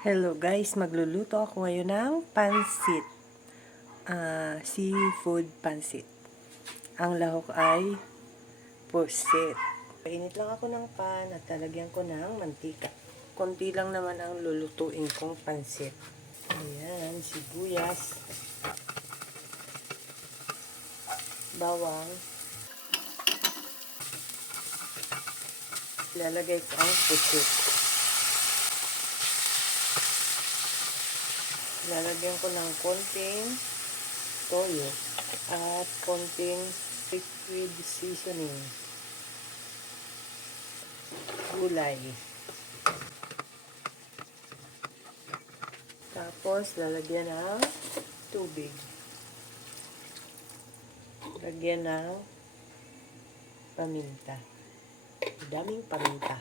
Hello guys, magluluto ako ngayon ng pansit. Seafood pansit. Ang lahok ay pusit. Painit lang ako ng pan at talagyan ko ng mantika. Konti lang naman ang lulutuin kong pansit. Ayan, sibuyas, bawang. Lalagay ko ang pusit. Lalagyan ko ng konting toyo at konting liquid seasoning. Gulay. Tapos, lalagyan ng tubig. Lagyan ng paminta. Daming paminta.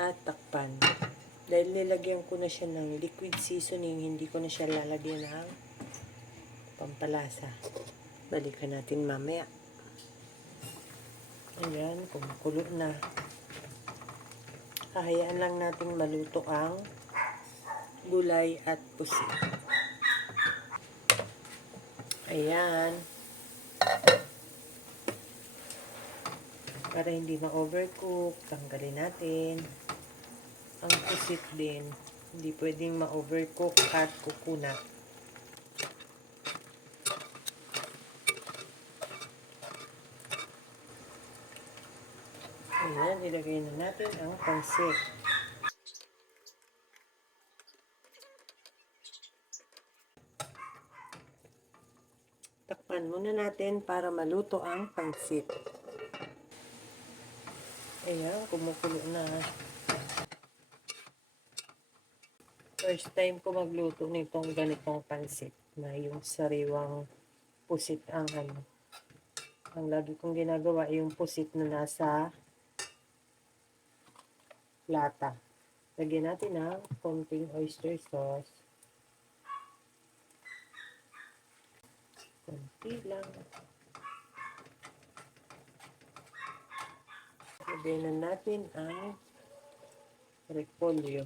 At takpan. Dahil nilagyan ko na siya ng liquid seasoning, hindi ko na siya lalagyan ng pampalasa. Balikan natin mamaya. Ayan, kumukulo na. Hahayaan lang natin maluto ang gulay at pusit. Ayan. Para hindi ma-overcook, tanggalin natin. Ang pusit din, hindi pwedeng ma-overcook at kukunat. Ayan, ilagay na natin ang pansit. Takpan muna natin para maluto ang pansit. Ayan, kumukulo na. First time ko magluto nitong ganitong pansit na yung sariwang pusit ang Ang lagi kong ginagawa yung pusit na nasa lata. Lagyan natin ng konting oyster sauce. Konti lang. Lagyan na natin ang repolyo.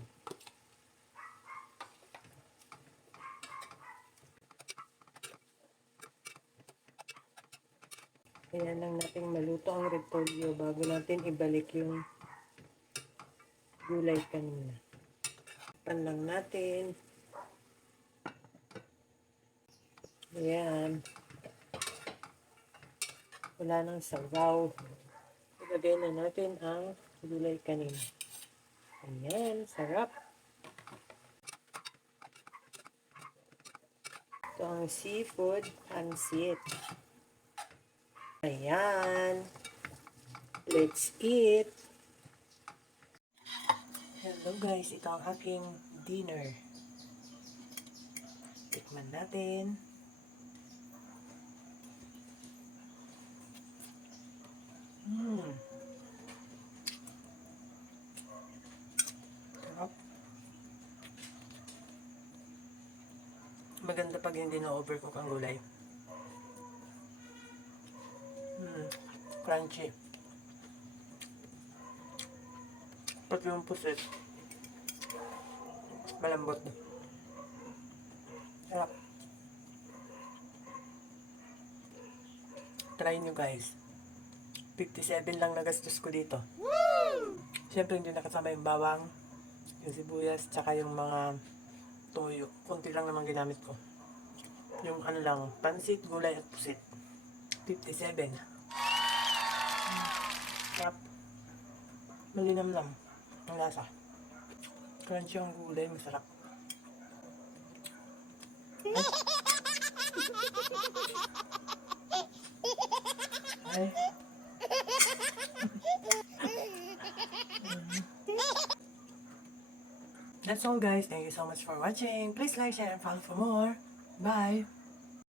Kaya lang natin maluto ang repolyo bago natin ibalik yung gulay kanina. Pan lang natin. Ayan. Wala nang sabaw. Ilagay na natin ang gulay kanina. Ayan, sarap. Ito ang seafood pansit. Ayan. Let's eat. Hello guys, ito ang aking dinner. Tikman natin. Sarap. Maganda pag hindi na-overcook ang gulay. Crunchy. Pati yung pusit. Malambot na. Sarap. Try nyo guys. 57 lang nagastos ko dito. Siyempre hindi nakasama yung bawang, yung sibuyas, tsaka yung mga toyo. Kunti lang naman ginamit ko. Yung ano lang, pansit, gulay at pusit. 57. Sarap. Malinamnam ang lasa. Crunchy yung gulay, masarap. Ay. That's all guys. Thank you so much for watching. Please like, share, and follow for more. Bye!